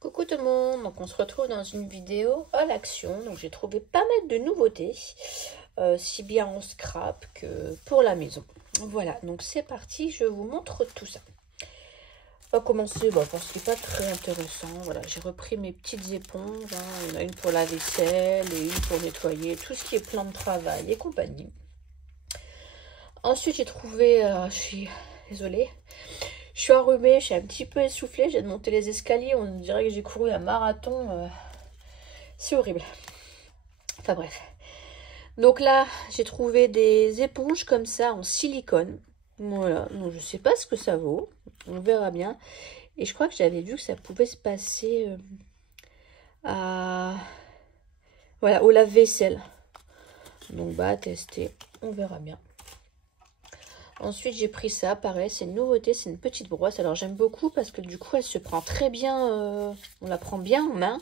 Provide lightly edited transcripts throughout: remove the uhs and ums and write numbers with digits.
Coucou tout le monde, donc on se retrouve dans une vidéo à l'action. Donc j'ai trouvé pas mal de nouveautés, si bien en scrap que pour la maison. Voilà, donc c'est parti, je vous montre tout ça. On va commencer par ce qui n'est pas très intéressant. Voilà, j'ai repris mes petites éponges, hein. Il y en a une pour la vaisselle et une pour nettoyer tout ce qui est plan de travail et compagnie. Ensuite j'ai trouvé, je suis désolée, je suis enrhumée, je suis un petit peu essoufflée, je viens de monter les escaliers, on dirait que j'ai couru un marathon, c'est horrible. Enfin bref. Donc là, j'ai trouvé des éponges comme ça en silicone. Voilà, donc je sais pas ce que ça vaut, on verra bien. Et je crois que j'avais vu que ça pouvait se passer voilà, au lave-vaisselle. Donc à tester, on verra bien. Ensuite, j'ai pris ça, pareil, c'est une nouveauté, c'est une petite brosse. Alors, j'aime beaucoup parce que du coup, elle se prend très bien, on la prend bien en main.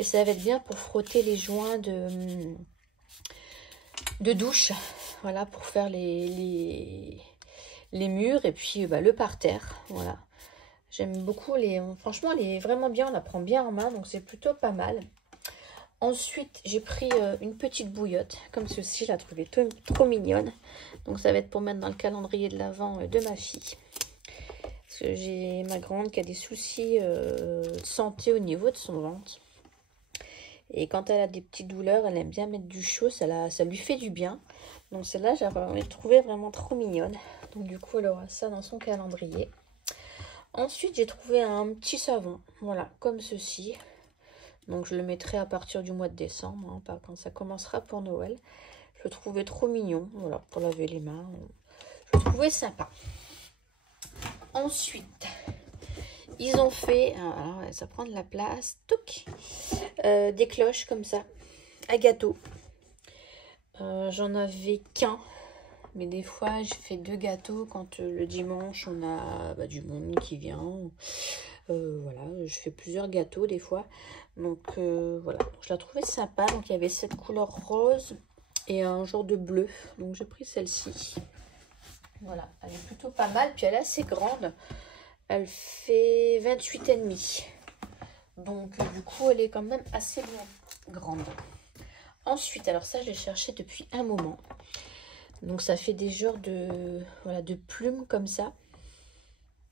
Et ça va être bien pour frotter les joints de douche. Voilà, pour faire les murs et puis le parterre. Voilà. J'aime beaucoup, franchement, elle est vraiment bien, on la prend bien en main, donc c'est plutôt pas mal. Ensuite, j'ai pris une petite bouillotte, comme ceci, je la trouvais trop mignonne. Donc, ça va être pour mettre dans le calendrier de l'Avent de ma fille. Parce que j'ai ma grande qui a des soucis de santé au niveau de son ventre. Et quand elle a des petites douleurs, elle aime bien mettre du chaud, ça lui fait du bien. Donc, celle-là, j'avais trouvé vraiment trop mignonne. Donc, du coup, elle aura ça dans son calendrier. Ensuite, j'ai trouvé un petit savon, voilà, comme ceci. Donc je le mettrai à partir du mois de décembre, hein, pas quand ça commencera pour Noël. Je le trouvais trop mignon, voilà, pour laver les mains. Je le trouvais sympa. Ensuite, ils ont fait, alors ça prend de la place, des cloches comme ça, à gâteau. J'en avais qu'un, mais des fois je fais 2 gâteaux quand le dimanche on a du monde qui vient. Voilà, je fais plusieurs gâteaux des fois. Donc voilà, je la trouvais sympa. Donc il y avait cette couleur rose et un genre de bleu. Donc j'ai pris celle-ci. Voilà, elle est plutôt pas mal. Puis elle est assez grande. Elle fait 28,5. Donc du coup elle est quand même assez grande. Ensuite, alors ça je l'ai cherché depuis un moment. Donc ça fait des genres de, voilà, de plumes comme ça.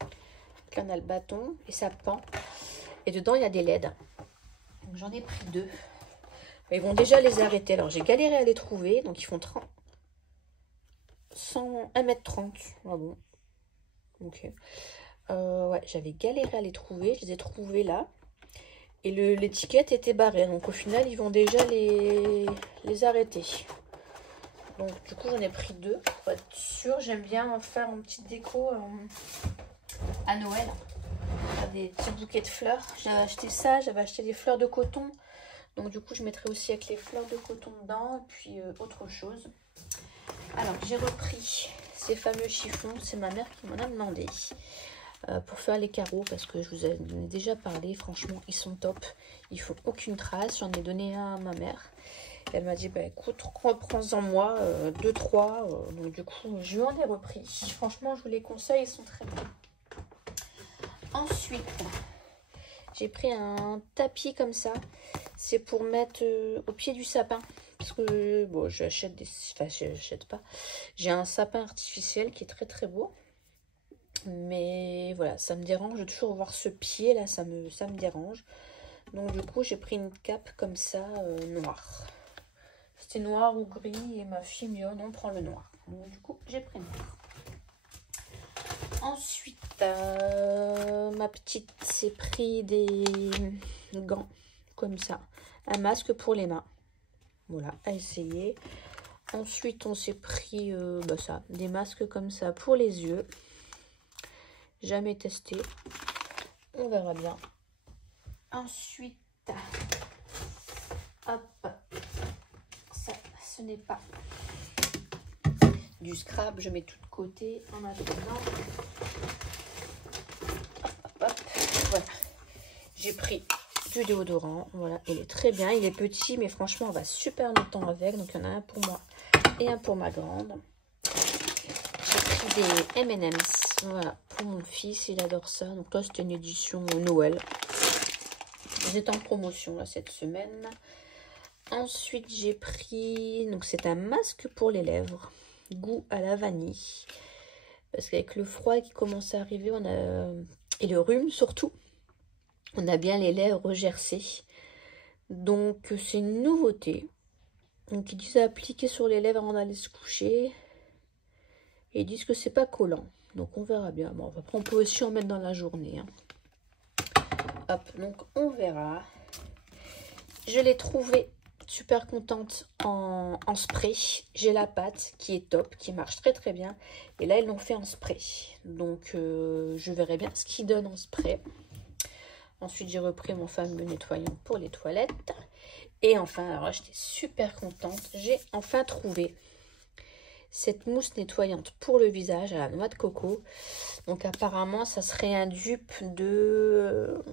Donc là on a le bâton et ça pend. Et dedans il y a des LED. J'en ai pris 2. Ils vont déjà les arrêter. Alors, j'ai galéré à les trouver. Donc, ils font 1m30. Ah bon. Ok. Ouais, j'avais galéré à les trouver. Je les ai trouvés là. Et l'étiquette était barrée. Donc, au final, ils vont déjà les arrêter. Donc, du coup, j'en ai pris 2. Pour être sûr, j'aime bien faire une petite déco à Noël. Faire des petits bouquets de fleurs. J'avais acheté ça. J'avais acheté des fleurs de coton. Donc du coup, je mettrai aussi avec les fleurs de coton dedans. Et puis autre chose. Alors, j'ai repris ces fameux chiffons. C'est ma mère qui m'en a demandé. Pour faire les carreaux. Parce que je vous en ai déjà parlé. Franchement, ils sont top. Ils font aucune trace. J'en ai donné un à ma mère. Et elle m'a dit, bah écoute, reprends-en moi 2, 3. Donc du coup, je lui en ai repris. Franchement, je vous les conseille. Ils sont très bons. Ensuite, j'ai pris un tapis comme ça. C'est pour mettre au pied du sapin. Parce que, bon, j'achète des... Enfin, j'achète pas. J'ai un sapin artificiel qui est très très beau. Mais voilà, ça me dérange de toujours voir ce pied là, ça me dérange. Donc du coup, j'ai pris une cape comme ça, noire. C'était noir ou gris et ma fille me dit, oh non, prends le noir. Donc du coup, j'ai pris le noir. Ensuite, ma petite s'est pris des gants comme ça. Un masque pour les mains. Voilà, à essayer. Ensuite, on s'est pris ça, des masques comme ça pour les yeux. Jamais testé. On verra bien. Ensuite, hop, ça, ce n'est pas du scrap. Je mets tout de côté en attendant. Hop, voilà. J'ai pris du déodorant. Voilà, il est très bien. Il est petit, mais franchement, on va super longtemps avec. Donc, il y en a un pour moi et un pour ma grande. J'ai pris des M&M's. Voilà, pour mon fils, il adore ça. Donc là, c'était une édition Noël. Ils étaient en promotion là cette semaine. Ensuite, j'ai pris, donc c'est un masque pour les lèvres, goût à la vanille. Parce qu'avec le froid qui commence à arriver, et le rhume surtout, on a bien les lèvres gercées. Donc c'est une nouveauté. Donc ils disent à appliquer sur les lèvres avant d'aller se coucher. Et ils disent que c'est pas collant. Donc on verra bien. Bon, après on peut aussi en mettre dans la journée. Hein. Hop, donc on verra. Je l'ai trouvé super contente en spray. J'ai la pâte qui est top, qui marche très très bien. Et là ils l'ont fait en spray. Donc je verrai bien ce qu'il donne en spray. Ensuite j'ai repris mon fameux nettoyant pour les toilettes. Et enfin, alors j'étais super contente. J'ai enfin trouvé cette mousse nettoyante pour le visage à la noix de coco. Donc apparemment ça serait un dupe de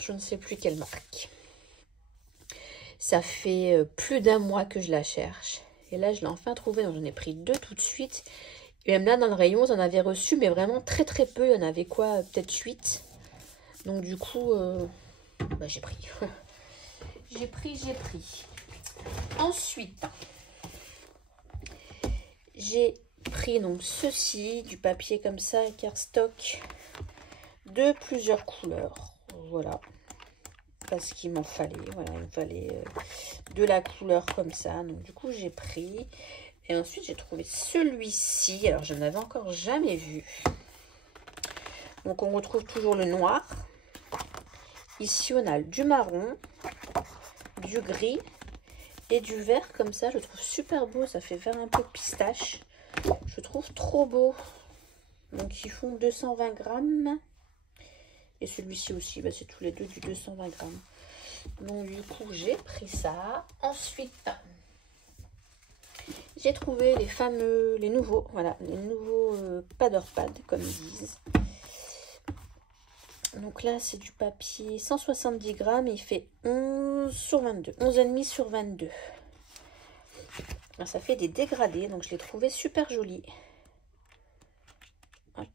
je ne sais plus quelle marque. Ça fait plus d'un mois que je la cherche. Et là je l'ai enfin trouvée. Donc j'en ai pris 2 tout de suite. Et même là dans le rayon j'en avais reçu mais vraiment très très peu. Il y en avait quoi, peut-être 8. Donc du coup bah, j'ai pris. j'ai pris. Ensuite j'ai pris donc ceci, du papier comme ça, cardstock de plusieurs couleurs. Voilà. Parce qu'il m'en fallait. Voilà, il me fallait de la couleur comme ça. Donc du coup j'ai pris. Et ensuite j'ai trouvé celui-ci. Alors je n'avais encore jamais vu. Donc on retrouve toujours le noir. Ici on a du marron, du gris et du vert comme ça. Je trouve super beau. Ça fait vert un peu pistache. Je trouve trop beau. Donc ils font 220 grammes. Et celui-ci aussi, bah, c'est tous les deux du 220 grammes. Donc du coup, j'ai pris ça. Ensuite, j'ai trouvé les nouveaux, voilà, les nouveaux Paderpad, comme ils disent. Donc là, c'est du papier 170 grammes. Il fait 11 sur 22. 11,5 sur 22. Alors, ça fait des dégradés, donc je l'ai trouvé super joli. Hop.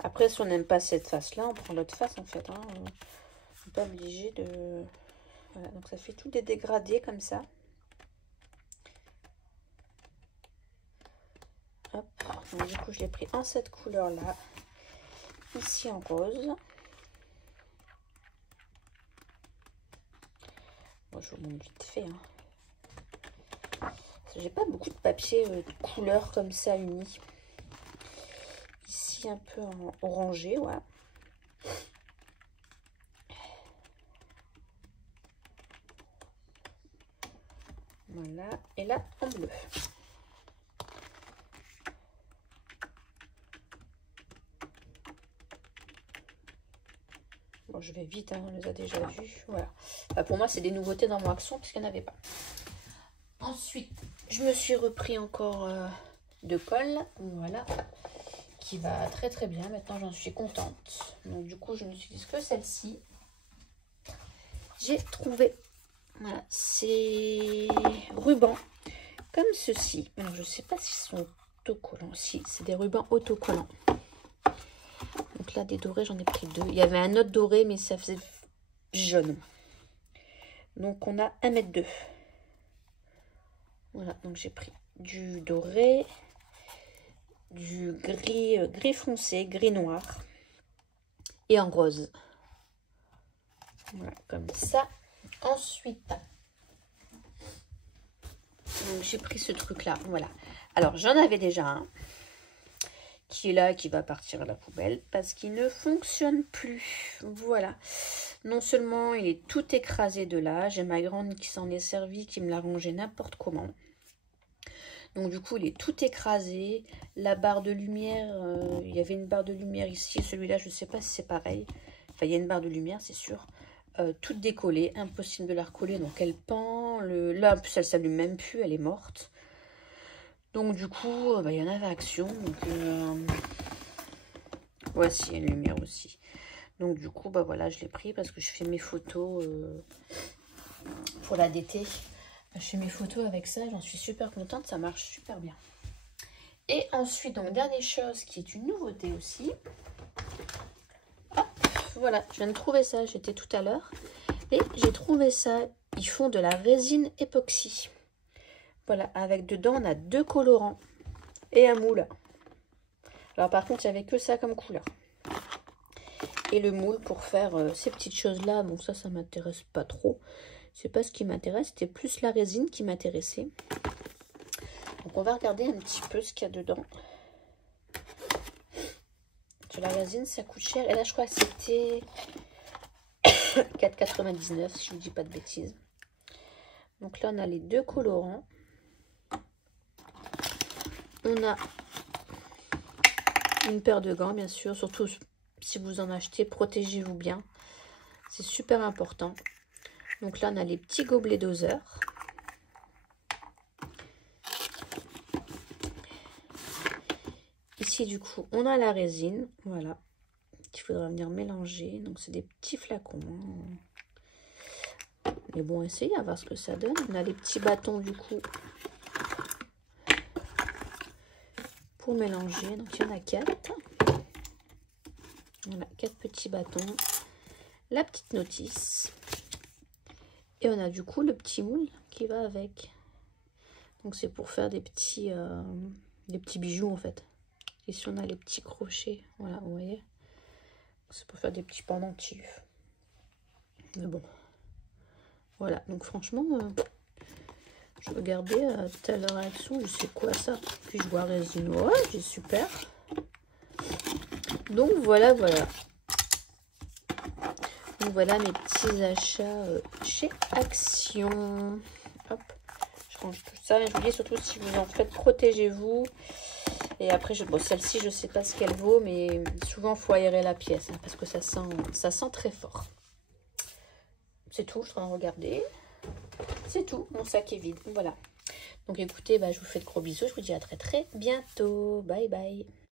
Après, si on n'aime pas cette face-là, on prend l'autre face en fait. Hein. On n'est pas obligé de... Voilà, donc ça fait tout des dégradés comme ça. Hop. Donc, du coup, je l'ai pris en cette couleur-là. Ici en rose. Bon, je vous montre vite fait. Hein. J'ai pas beaucoup de papier de couleur comme ça uni. Ici un peu en orangé, voilà. Voilà, et là en bleu. Bon, je vais vite, hein, on les a déjà vus. Voilà. Bah, pour moi, c'est des nouveautés dans mon action puisqu'il n'y en avait pas. Ensuite, je me suis repris encore de colle. Voilà. Qui va très très bien. Maintenant, j'en suis contente. Donc, du coup, je n'utilise que celle-ci. J'ai trouvé, voilà, ces rubans comme ceci. Alors, je ne sais pas s'ils sont autocollants. Si, c'est des rubans autocollants. Donc là, des dorés, j'en ai pris 2. Il y avait un autre doré, mais ça faisait jaune. Donc, on a 1,2 m. Voilà, donc j'ai pris du doré, du gris, gris foncé, gris noir et en rose. Voilà, comme ça. Ensuite, j'ai pris ce truc-là. Voilà. Alors, j'en avais déjà un qui est là, qui va partir à la poubelle parce qu'il ne fonctionne plus. Voilà. Non seulement il est tout écrasé de là, j'ai ma grande qui s'en est servie, qui me l'a rangé n'importe comment. Donc du coup, il est tout écrasé. La barre de lumière, il y avait une barre de lumière ici. Celui-là, je ne sais pas si c'est pareil. Enfin, il y a une barre de lumière, c'est sûr. Toute décollée, impossible de la recoller. Donc elle pend. Là, en plus, elle ne s'allume même plus, elle est morte. Donc du coup, il y en avait action. Donc, voici une lumière aussi. Donc du coup, bah voilà, je l'ai pris parce que je fais mes photos pour la d'été. Je fais mes photos avec ça, j'en suis super contente, ça marche super bien. Et ensuite, donc dernière chose qui est une nouveauté aussi. Hop, voilà, je viens de trouver ça, j'étais tout à l'heure. Et j'ai trouvé ça, ils font de la résine époxy. Voilà, avec dedans, on a 2 colorants et un moule. Alors par contre, il n'y avait que ça comme couleur. Et le moule pour faire ces petites choses-là, bon ça m'intéresse pas trop. C'est pas ce qui m'intéresse, c'était plus la résine qui m'intéressait. Donc on va regarder un petit peu ce qu'il y a dedans. Sur la résine, ça coûte cher. Et là, je crois que c'était 4,99 si je ne dis pas de bêtises. Donc là, on a les 2 colorants. On a une paire de gants, bien sûr. Surtout si vous en achetez, protégez-vous bien. C'est super important. Donc là, on a les petits gobelets doseurs. Ici, du coup, on a la résine. Voilà. Qu'il faudra venir mélanger. Donc, c'est des petits flacons. Mais bon, essayez à voir ce que ça donne. On a les petits bâtons, du coup, pour mélanger. Donc, il y en a 4. Voilà, 4 petits bâtons. La petite notice. Et on a du coup le petit moule qui va avec. Donc, c'est pour faire des petits bijoux, en fait. Ici, on a les petits crochets. Voilà, vous voyez. C'est pour faire des petits pendentifs. Mais bon. Voilà, donc franchement, je regardais tout à l'heure Action, je sais quoi ça. Puis je vois résine, ouais, c'est super. Donc voilà, voilà. Donc voilà mes petits achats chez Action. Hop, je range tout ça. Mais je vous dis surtout si vous en faites, protégez-vous. Et après, bon, celle-ci, je sais pas ce qu'elle vaut, mais souvent, il faut aérer la pièce, hein, parce que ça sent très fort. C'est tout, je suis en train de regarder. C'est tout, mon sac est vide. Voilà. Donc écoutez, je vous fais de gros bisous. Je vous dis à très très bientôt. Bye bye.